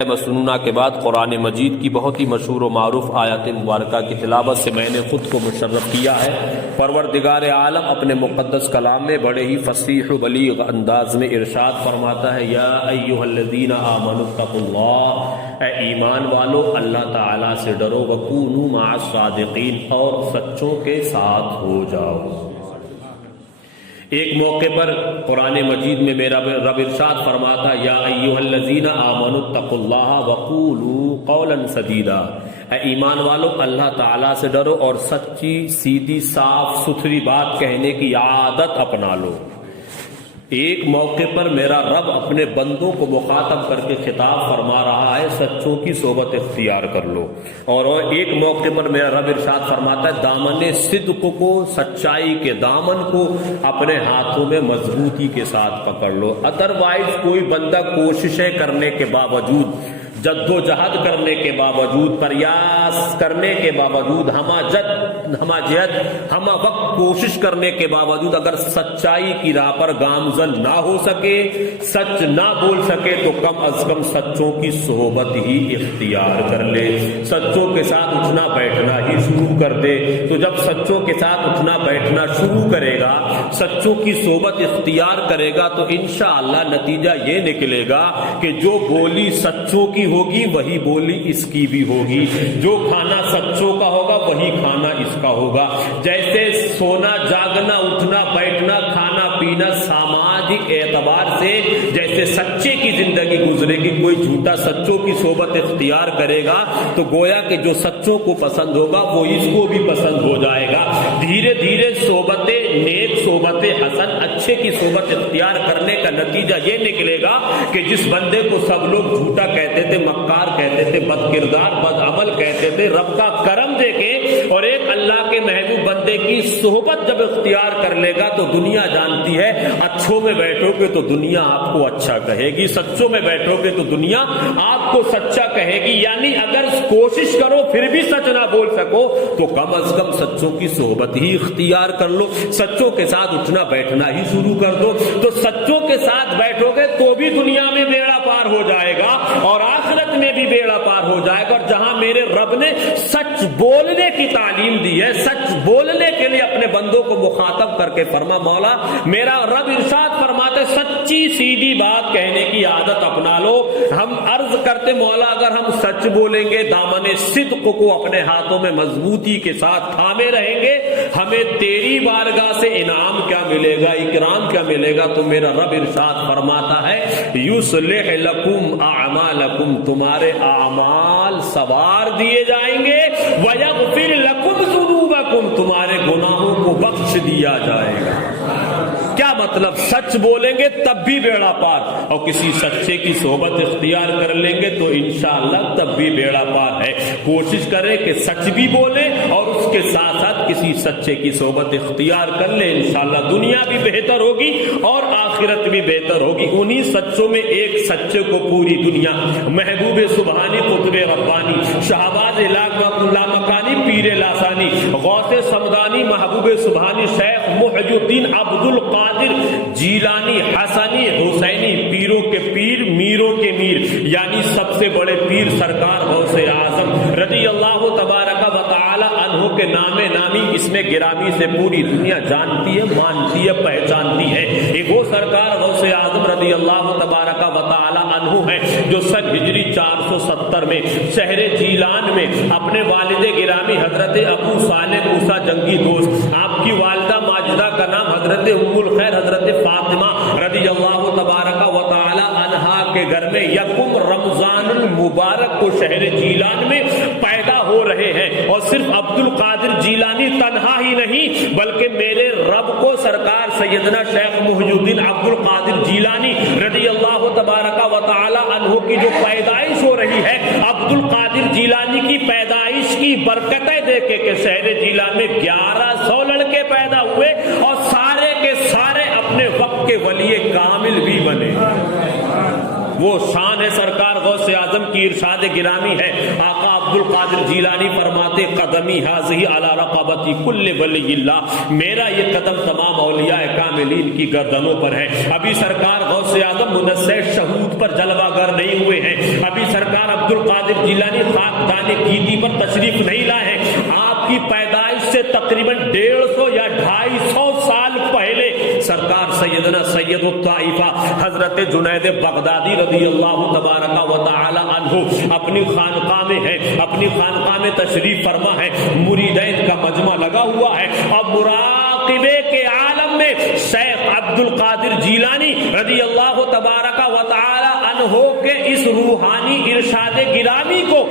مسنونہ کے بعد قرآن مجید کی بہت ہی مشہور و معروف آیات مبارکہ کی تلاوت سے میں نے خود کو مشرف کیا ہے۔ پروردگار عالم اپنے مقدس کلام میں بڑے ہی فصیح و بلیغ انداز میں ارشاد فرماتا ہے، یا ایھا الذین آمنوا اتقوا اللہ، اے ایمان والو اللہ تعالیٰ سے ڈرو، وکونوا مع الصادقین، اور سچوں کے ساتھ ہو جاؤ۔ ایک موقع پر قرآن مجید میں میرا رب ارشاد فرماتا، یا ایھا الذین آمنوا اتقوا اللہ وقولوا قولا سدیدا، اے ایمان والو اللہ تعالیٰ سے ڈرو اور سچی سیدھی صاف ستھری بات کہنے کی عادت اپنا لو۔ ایک موقع پر میرا رب اپنے بندوں کو مخاطب کر کے خطاب فرما رہا ہے، سچوں کی صحبت اختیار کر لو، اور ایک موقع پر میرا رب ارشاد فرماتا ہے، دامن صدق کو، سچائی کے دامن کو اپنے ہاتھوں میں مضبوطی کے ساتھ پکڑ لو۔ ادروائز کوئی بندہ کوششیں کرنے کے باوجود، جد و جہد کرنے کے باوجود، پریاس کرنے کے باوجود، ہمہ جہد ہمہ وقت کوشش کرنے کے باوجود اگر سچائی کی راہ پر گامزن نہ ہو سکے، سچ نہ بول سکے، تو کم از کم سچوں کی صحبت ہی اختیار کر لے، سچوں کے ساتھ اٹھنا بیٹھنا ہی شروع کر دے۔ تو جب سچوں کے ساتھ اٹھنا بیٹھنا شروع کرے گا، سچوں کی صحبت اختیار کرے گا، تو انشاءاللہ نتیجہ یہ نکلے گا کہ جو بولی سچوں کی ہوگی وہی بولی اس کی بھی ہوگی، جو کھانا سچوں کا ہوگا وہی کھانا اس کا ہوگا۔ جیسے سونا جاگنا اٹھنا بیٹھنا کھانا پینا ساماجک اعتبار سے جیسے سچے کی زندگی گزرے گی، کوئی جھوٹا سچوں کی صحبت اختیار کرے گا تو گویا کہ جو سچوں کو پسند ہوگا وہ اس کو بھی پسند ہو جائے گا۔ دھیرے دھیرے صحبت نیک، صحبت حسن، اچھے کی صحبت اختیار کرنے کا نتیجہ یہ نکلے گا کہ جس بندے کو سب لوگ جھوٹا کہتے تھے، مکار کہتے تھے، بد کردار بد عمل کہتے تھے، رب کا کرم دیکھیں اور ایک اللہ کے محبوب بندے کی صحبت جب اختیار کر لے گا تو دنیا جانتی ہے، اچھوں میں بیٹھو گے تو دنیا آپ کو اچھا کہے گی، سچوں میں بیٹھو گے تو دنیا آپ کو سچا کہے گی۔ یعنی اگر کوشش کرو پھر بھی سچ نہ بول سکو تو کم از کم سچوں کی صحبت ہی اختیار کر لو، سچوں کے ساتھ اٹھنا بیٹھنا ہی شروع کر دو۔ تو سچوں کے ساتھ بیٹھو گے تو بھی دنیا میں بیڑا پار ہو جائے گا اور آخرت میں بھی بیڑا پار ہو جائے گا۔ اور جہاں میرے رب نے سچ بولنے کی تعلیم دی ہے، سچ بولنے کے لیے اپنے بندوں کو مخاطب کر کے فرما، مولا میرا رب ارشاد فرماتے سچی سیدھی بات کہنے کی عادت اپنا لو۔ ہم عرض کرتے مولا اگر ہم سچ بولیں گے، دامن صدق کو اپنے ہاتھوں میں مضبوطی کے ساتھ تھامے رہیں گے، ہمیں تیری بارگاہ سے انعام کیا ملے گا، اکرام کیا ملے گا؟ تو میرا رب ارشاد فرماتا ہے، یصلح لکم اعمالکم، تمہارے اعمال سوار دیے جائیں گے، ویغفر لکم ذنوبکم، تمہارے گناہوں کو بخش دیا جائے گا۔ کیا مطلب؟ سچ بولیں گے تب بھی بیڑا پار، اور کسی سچے کی صحبت اختیار کر لیں گے تو انشاءاللہ تب بھی بیڑا پار ہے۔ کوشش کریں کہ سچ بھی بولیں اور اس کے ساتھ ساتھ کسی سچے کی صحبت اختیار کر لیں، انشاءاللہ دنیا بھی بہتر ہوگی اور آخرت بھی بہتر ہوگی۔ انہی سچوں میں ایک سچے کو پوری دنیا محبوب سبحانی، قطب ربانی، شہباز لامکانی، پیر لاسانی، غوث سمدانی، محبوب سبحانی، شیخ محی الدین عبد القادر جیلانی، حسنی، حسینی، پیروں کے پیر، میروں کے میر، یعنی سب سے بڑے پیر سرکار غوث اعظم رضی اللہ تبارک و تعالی عنہ کے نام نامی اس میں گرامی سے پوری دنیا جانتی ہے، مانتی ہے، پہچانتی ہے۔ ایک وہ سرکار غوث اعظم رضی اللہ تبارک و تعالی عنہ ہے جو سن ہجری 470 میں شہر جیلان میں اپنے والد گرامی حضرت ابو صالح موسیٰ جنگی دوست، آپ کی والدہ ماجدہ کا نام حضرت ام الخیر حضرت فاطمہ رضی اللہ تبارک و تعالی عنہا کے گھر میں یکم رمضان المبارک کو شہر جیلان میں پیدا ہو رہے ہیں۔ اور صرف عبد القادر جیلانی تنہا ہی نہیں بلکہ میرے رب کو سرکار سیدنا شیخ محی الدین عبد القادر جیلانی رضی اللہ تبارک و تعالی عنہ کی جو پیدائش ہو رہی ہے، عبد القادر جیلانی کی پیدائش کی برکتیں دیکھے کہ شہر جیلان میں 1100 لڑکے پیدا ہوئے اور سارے کے سارے اپنے وقت کے ولی کامل بھی بنے۔ وہ شان ہے سرکار غوث اعظم کی ارشاد گرامی ہے. آقا عبد القادر جیلانی فرماتے قدمی حاضی علی رقبتی کل ولی اللہ، میرا یہ قدم تمام اولیاء کاملین کی گردنوں پر ہے. ابھی سرکار غوث اعظم منصع شہود پر جلوہ گر نہیں ہوئے ہیں، ابھی سرکار عبد القادر جیلانی خاکدان گیتی پر تشریف نہیں لائے ہیں. آپ کی پیدائش سے تقریباً 150 یا 250 سال پہلے سرکار سیدنا سید الطائفہ حضرت جنید بغدادی رضی اللہ تبارک و تعالی عنہ اپنی خانقاہ میں ہے، اپنی خانقاہ میں تشریف فرما ہے. مریدین کا مجمع لگا ہوا ہے اور مراقبے کے عالم میں شیخ عبد القادر جیلانی رضی اللہ تبارک و تعالی عنہ کے اس روحانی ارشاد گرامی کو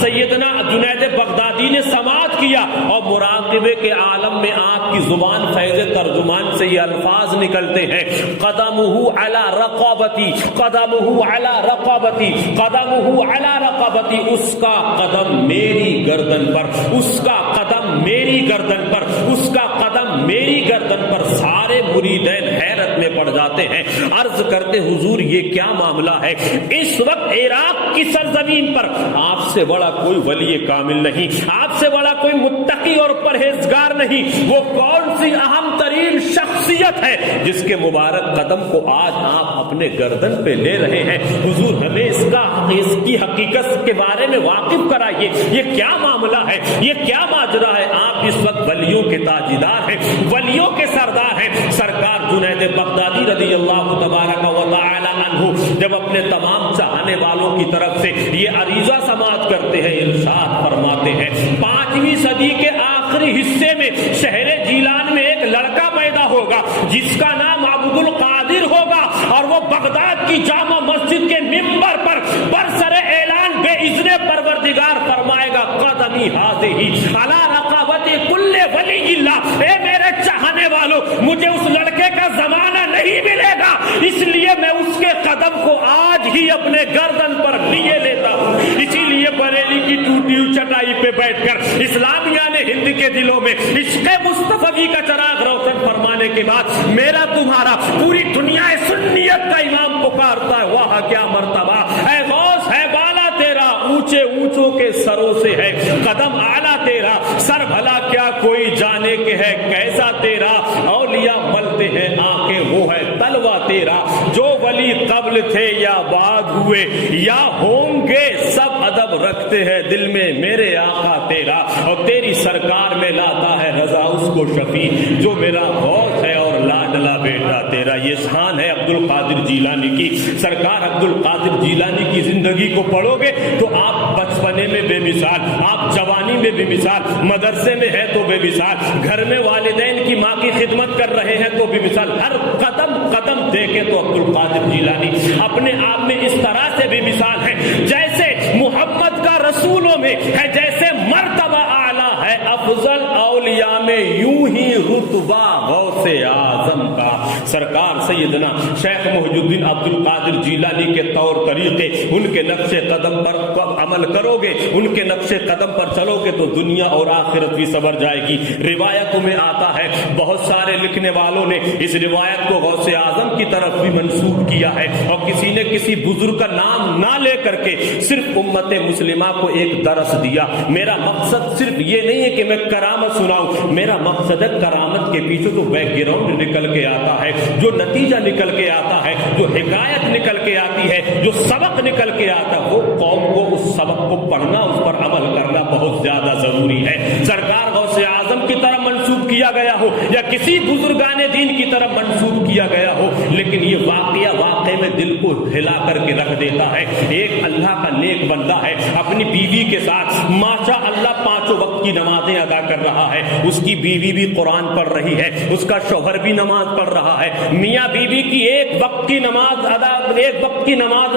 سیدنا جنید بغدادی نے سماعت کیا اور مراقبے کے عالم میں آپ کی زبان فیض ترجمان سے یہ الفاظ نکلتے ہیں قدمہ علی رقبتی، قدمہ علی رقبتی، قدمہ علی رقبتی، اس کا قدم میری گردن پر، اس کا قدم میری گردن پر، اس کا قدم میری گردن پر. سارے مریدین حیرت میں پڑ جاتے ہیں، عرض کرتے حضور یہ کیا معاملہ ہے؟ اس وقت عراق کی سرزمین پر آپ سے بڑا کوئی ولی کامل نہیں، آپ سے بڑا کوئی متقی اور پرہیزگار نہیں. وہ کون سی اہم ترین شخصیت ہے جس کے مبارک قدم کو آج آپ اپنے گردن پہ لے رہے ہیں؟ حضور ہمیں اس کی حقیقت کے بارے میں واقف کرائیے، یہ کیا معاملہ ہے، یہ کیا ماجرا ہے؟ آپ اس وقت ولیوں کے تاجدار ہیں، ولیوں کے سردار ہیں. سرکار جنید بغدادی رضی اللہ تبارک و تعالی عنہ جب اپنے تمام چاہنے والوں کی طرف سے یہ عریضہ سماعت کرتے ہیں، ارشاد فرماتے ہیں 5ویں صدی کے آخری حصے میں شہر جیلان میں ایک لڑکا پیدا ہوگا جس کا نام عبد القادر ہوگا، اور وہ بغداد کی جامع مسجد کے منبر پر برسر اعلان بے اذن پروردگار فرمائے گا قدمی ہاذہی علی رقبت کل ولی اللہ. اے میرے چاہنے والوں، مجھے اس لڑکے کا زمانہ نہیں ملے گا، اس لیے میں اس کے قدم کو آج ہی اپنے گردن پر لیے لیتا ہوں. اسی لیے بریلی کی ٹوٹی ہوئی چٹائی پہ بیٹھ کر اسلامیہ نے ہند کے دلوں میں عشق مصطفی کا چراغ روشن فرمانے کے بعد میرا تمہارا پوری دنیا سنیت کا امام پکارتا ہے واہ کیا مرتبہ اے غوث ہے بالا تیرا، اونچے اونچوں کے سروں سے ہے قدم اعلیٰ تیرا، سر بھلا کیا کوئی جانے کے ہے کیسا تیرا، اولیاء ملتے ہیں آنکھیں وہ ہے تلوا تیرا. جو ولی قبل تھے یا بعد ہوئے یا ہوں گے سب ادب رکھتے ہیں دل میں میرے آقا تیرا، اور تیری سرکار میں لاتا ہے رضا اس کو شفیع جو میرا غوث ہے اور لاڈلا بیٹا تیرا. یہ شان ہے عبد القادر جیلانی کی. سرکار عبد القادر جیلانی کی زندگی کو پڑھو گے تو آپ بچپنے میں بے مثال، آپ جوانی میں بے مثال، مدرسے میں ہے تو بے مثال، گھر میں والدین کی ماں کی خدمت کر رہے ہیں تو بے مثال، ہر قدم قدم دیکھے تو عبد القادر جیلانی اپنے آپ میں اس طرح سے بے مثال ہے جیسے محمد کا رسولوں میں ہے، جیسے مرتبہ اعلیٰ ہے افضل اولیاء میں یوں ہی رتبہ غوث اعظم کا. سرکار سیدنا شیخ محی الدین عبد القادر جیلانی کے طور طریقے، ان کے نقش قدم پر عمل کرو گے، ان کے نقش قدم پر چلو گے تو دنیا اور آخرت بھی سنور جائے گی. روایتوں میں آتا ہے، بہت سارے لکھنے والوں نے اس روایت کو غوث اعظم کی طرف بھی منسوب کیا ہے، اور کسی نے کسی بزرگ کا نام نہ لے کر کے صرف امت مسلمہ کو ایک درس دیا. میرا مقصد صرف یہ نہیں ہے کہ میں کرامت سناؤں، میرا مقصد ہے کرامت کے پیچھے جو بیک گراؤنڈ نکل کے آتا ہے، جو نتیجہ نکل کے آتا ہے، جو حکایت نکل کے آتی ہے، جو سبق نکل کے آتا ہے، وہ قوم کو اس سبق کو پڑھنا، اس پر عمل کرنا بہت زیادہ ضروری ہے. سرکار غوث اعظم کی طرف منسوب کیا گیا ہو یا کسی بزرگان دین کی طرف منسوب کیا گیا ہو، لیکن یہ واقعہ واقعے میں دل کو ہلا کر کے رکھ دیتا ہے. ایک اللہ کا نیک بندہ ہے، اپنی بیوی کے ساتھ ماشاء اللہ 5 وقت کی نمازیں ادا کر رہا ہے، اس کی بیوی بھی قرآن پڑھ رہی ہے، اس کا شوہر بھی نماز پڑھ رہا ہے، میاں بیوی کی ایک وقت کی نماز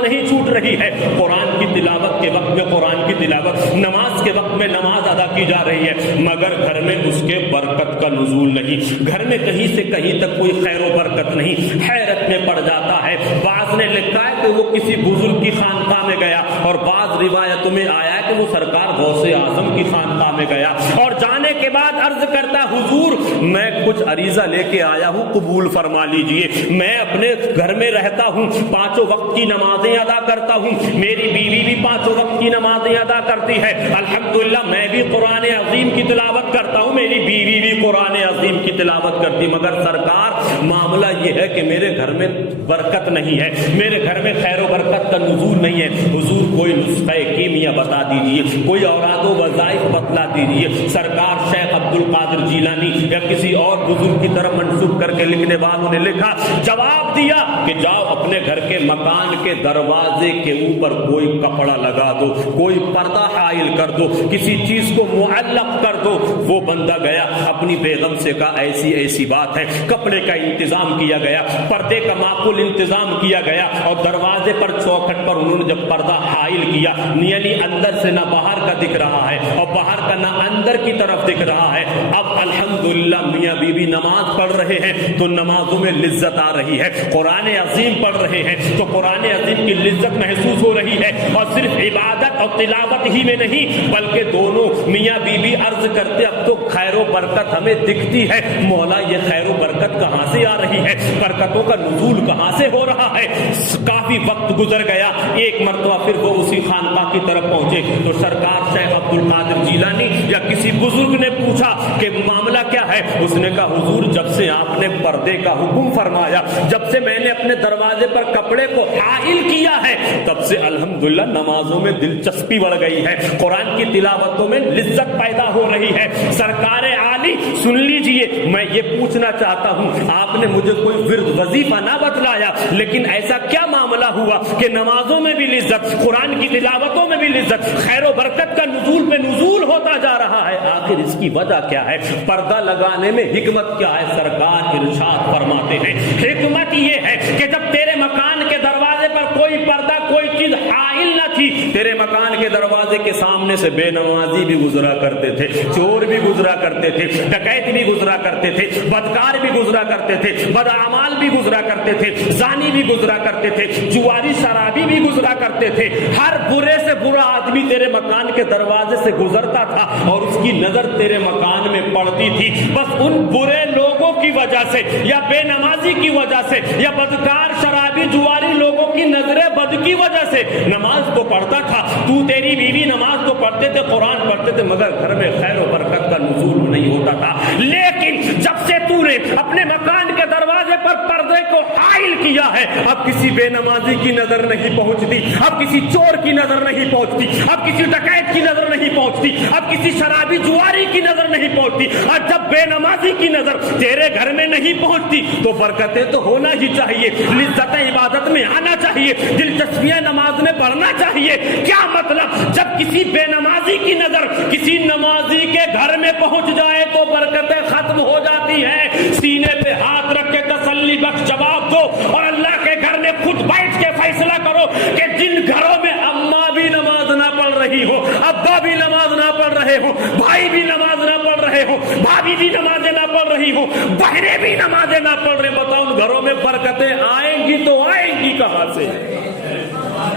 نہیں چھوٹ رہی ہے. قرآن کی تلاوت کے وقت میں قرآن کی تلاوت، نماز کے وقت میں نماز ادا کی جا رہی ہے، مگر گھر میں اس کے برکت کا نزول نہیں، گھر میں کہیں سے کہیں تک کوئی خیر و برکت نہیں. حیرت میں پڑ جاتا ہے. بعض نے لکھا ہے کہ وہ کسی بزرگ کی خانقاہ میں گیا، اور بعض روایتوں میں آیا کہ وہ سرکار غوث اعظم کی خانقاہ میں گیا اور جانے کے بعد عرض کرتا حضور میں کچھ عریضہ لے کے آیا ہوں قبول فرما لیجئے. میں اپنے گھر میں رہتا ہوں, 5 وقت کی نمازیں ادا کرتا ہوں, میری بیوی بھی 5 وقت کی نمازیں ادا کرتی ہے, الحمدللہ میں بھی قرآن عظیم کی تلاوت کرتا ہوں, میری بیوی بھی قرآن عظیم کی تلاوت کرتی, مگر سرکار معاملہ یہ ہے کہ میرے گھر میں برکت نہیں ہے, میرے گھر میں خیر و برکت کا نزول نہیں ہے. حضور کوئی نسخہ کیمیا بتا دیجئے, کوئی اوراد و وظائف بتلا دیجئے. سرکار شیخ عبد القادر جیلانی یا کسی اور بزرگ کی طرف منسوب کر کے لکھنے والوں نے لکھا, جواب دیا کہ جاؤ اپنے گھر کے مکان کے دروازے کے اوپر کوئی کپڑا لگا دو, کوئی پردہ حائل کر دو, کسی چیز کو معلق کر دو. وہ بندہ گیا اپنی بیگم سے کہا ایسی ایسی بات ہے, کپڑے کا انتظام کیا گیا, پردے کا معقول انتظام کیا گیا اور دروازے پر چوکھٹ پر انہوں نے جب پردہ حائل کیا, یعنی اندر سے نہ باہر کا دکھ رہا ہے اور باہر کا نہ اندر کی طرف دکھ رہا ہے. اب الحمدللہ میاں بیوی نماز پڑھ رہے ہیں تو نمازوں میں لذت آ رہی ہے, قرآن عظیم پڑھ رہے ہیں تو قرآن عظیم کی لذت محسوس ہو رہی ہے. اور صرف عبادت اور تلاوت ہی میں نہیں بلکہ دونوں میاں بیوی عرض کرتے اب تو خیر و برکت ہمیں دکھتی ہے, مولا یہ خیر و برکت کہاں سے آ رہی ہے, برکتوں کا نزول کہاں سے ہو رہا ہے. کافی وقت گزر گیا, ایک مرتبہ پھر وہ اسی خانقاہ کی طرف پہنچے تو سرکار شیخ عبد القادر جیلانی یا کسی بزرگ نے پوچھا کہ معاملہ کیا ہے. اس نے کہا حضور جب سے آپ نے پردے کا حکم فرمایا, جب سے میں نے اپنے دروازے پر کپڑے کو حائل کیا ہے, تب سے الحمدللہ نمازوں میں دلچسپی بڑھ گئی ہے, قرآن کی تلاوتوں میں لذت پیدا ہو رہی ہے. سرکار عالی سن لیجئے, میں یہ پوچھنا چاہتا ہوں آپ نے مجھے کوئی ورد وظیفہ نہ بتلایا, لیکن ایسا کیا معاملہ ہوا کہ نمازوں میں بھی لذت, قرآن کی تلاوتوں میں بھی لذت, خیر و برکت کا نزول پہ نزول ہوتا جا رہا ہے. آخر اس کی وجہ کیا ہے, پردہ لگانے میں حکمت کیا ہے؟ سرکار ارشاد فرماتے ہیں حکمت یہ ہے کہ جب تیرے مکان کے دروازے پر کوئی پردہ کوئی چیز حائل نہ تھی, تیرے مکان کے دروازے کے سامنے سے بے نمازی بھی گزرا کرتے تھے, چور بھی گزرا کرتے تھے, ڈکیت بھی گزرا کرتے تھے, بدکار بھی گزرا کرتے تھے, بدعمال بھی گزرا کرتے تھے, زانی بھی گزرا کرتے تھے, جواری شرابی بھی گزرا کرتے تھے. ہر برے سے برا آدمی تیرے مکان کے دروازے سے گزرتا تھا اور اس کی نظر تیرے مکان میں پڑتی تھی. بس ان برے لوگوں کی وجہ سے یا بے نمازی کی وجہ سے یا بدکار شرابی جواری لوگوں کی نظر بد کی وجہ سے نماز تو پڑھتا تھا, تو تیری بیوی نماز تو پڑھتے تھے, قرآن پڑھتے تھے, مگر گھر میں خیر و برکت کا نزول نہیں ہوتا تھا. لیکن جب سے تو نے اپنے مکان کے دروازے پر پردے کو حائل کیا ہے, اب کسی بے نمازی کی نظر نہیں پہنچتی, اب کسی چور کی نظر نہیں پہنچتی, اب کسی ڈکیت کی نظر نہیں پہنچتی, اب کسی شرابی جواری کی نظر نہیں پہنچتی. اور جب بے نمازی کی نظر تیرے گھر میں نہیں پہنچتی تو برکتیں تو ہونا ہی چاہیے, لذت عبادت میں آنا چاہیے, دلچسپیاں نماز میں پڑھنا چاہیے. کیا مطلب, جب کسی بے نمازی کی نظر کسی نمازی کے گھر میں پہنچ جائے تو برکتیں ختم ہو جاتی ہیں. سینے پہ ہاتھ رکھ کے تسلی بخش جواب دو اور اللہ کے گھر میں خود بیٹھ کے فیصلہ کرو کہ جن گھروں میں اماں بھی نماز نہ پڑھ رہی ہو, ابا بھی نماز نہ پڑھ رہے ہو, بھائی بھی نماز نہ پڑھ رہے ہو, بھابھی بھی نمازیں نہ پڑھ رہی ہو, بہنیں بھی نمازیں نہ پڑھ رہے, بتاؤ ان گھروں میں برکتیں آئیں گی تو آئیں گی کہاں سے؟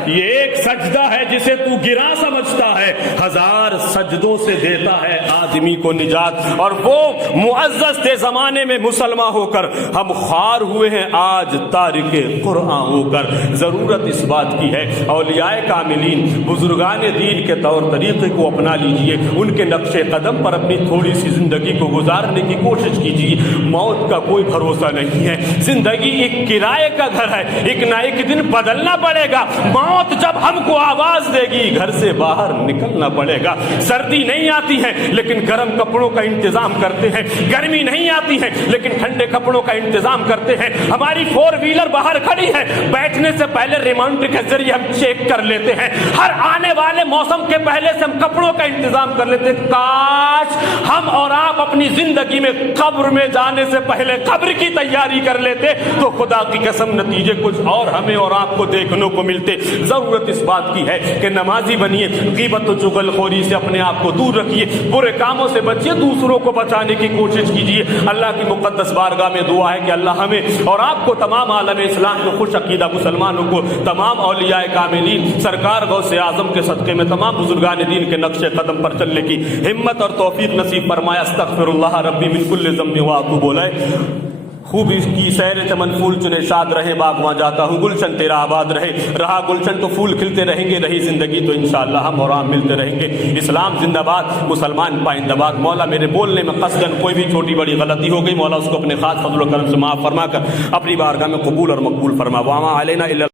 یہ ایک سجدہ ہے جسے تو گرا سمجھتا ہے, 1000 سجدوں سے دیتا ہے آدمی کو نجات. اور وہ معزز تھے زمانے میں مسلمان ہو کر, ہم خوار ہوئے ہیں آج تارک قرآن ہو کر. ضرورت اس بات کی ہے اولیاء کاملین بزرگان دین کے طور طریقے کو اپنا لیجئے, ان کے نقش قدم پر اپنی تھوڑی سی زندگی کو گزارنے کی کوشش کیجئے. موت کا کوئی بھروسہ نہیں ہے, زندگی ایک کرائے کا گھر ہے, ایک نہ ایک دن بدلنا پڑے گا. موت جب ہم کو آواز دے گی گھر سے باہر نکلنا پڑے گا. سردی نہیں آتی ہے لیکن گرم کپڑوں کا انتظام کرتے ہیں, گرمی نہیں آتی ہے لیکن ٹھنڈے کپڑوں کا انتظام کرتے ہیں. ہماری 4 ویلر باہر کھڑی ہے, بیٹھنے سے پہلے ریمانڈ کے ذریعے ہم چیک کر لیتے ہیں. ہر آنے والے موسم کے پہلے سے ہم کپڑوں کا انتظام کر لیتے ہیں. کاش ہم اور آپ اپنی زندگی میں قبر میں جانے سے پہلے قبر کی تیاری کر لیتے تو خدا کی قسم نتیجے کچھ اور ہمیں اور آپ کو دیکھنے کو ملتے. ضرورت اس بات کی ہے کہ نمازی بنیے, غیبت و چغل خوری سے اپنے آپ کو دور رکھیے, برے کاموں سے بچیے, دوسروں کو بچانے کی کوشش کیجیے. اللہ کی مقدس بارگاہ میں دعا ہے کہ اللہ ہمیں اور آپ کو, تمام عالم اسلام کو, خوش عقیدہ مسلمانوں کو, تمام اولیاء کاملین سرکار غوث اعظم کے صدقے ہمیں تمام بزرگان دین کے نقش قدم پر چلنے کی ہمت اور توفیق نصیب فرمائے. استغفر اللہ ربی من کل ذنب واتوب الیہ. خوب اس کی سیر چمن پھول چنے شاد رہے باغواں جاتا ہوں گلشن تیرا آباد رہے. رہا گلشن تو پھول کھلتے رہیں گے, رہی زندگی تو انشاءاللہ ہم اور آپ ملتے رہیں گے. اسلام زندہ باد, مسلمان پائندہ باد. مولا میرے بولنے میں قصداً کوئی بھی چھوٹی بڑی غلطی ہو گئی, مولا اس کو اپنے خاص فضل و کرم سے معاف فرما کر اپنی بارگاہ میں قبول اور مقبول فرما. وما علینا الا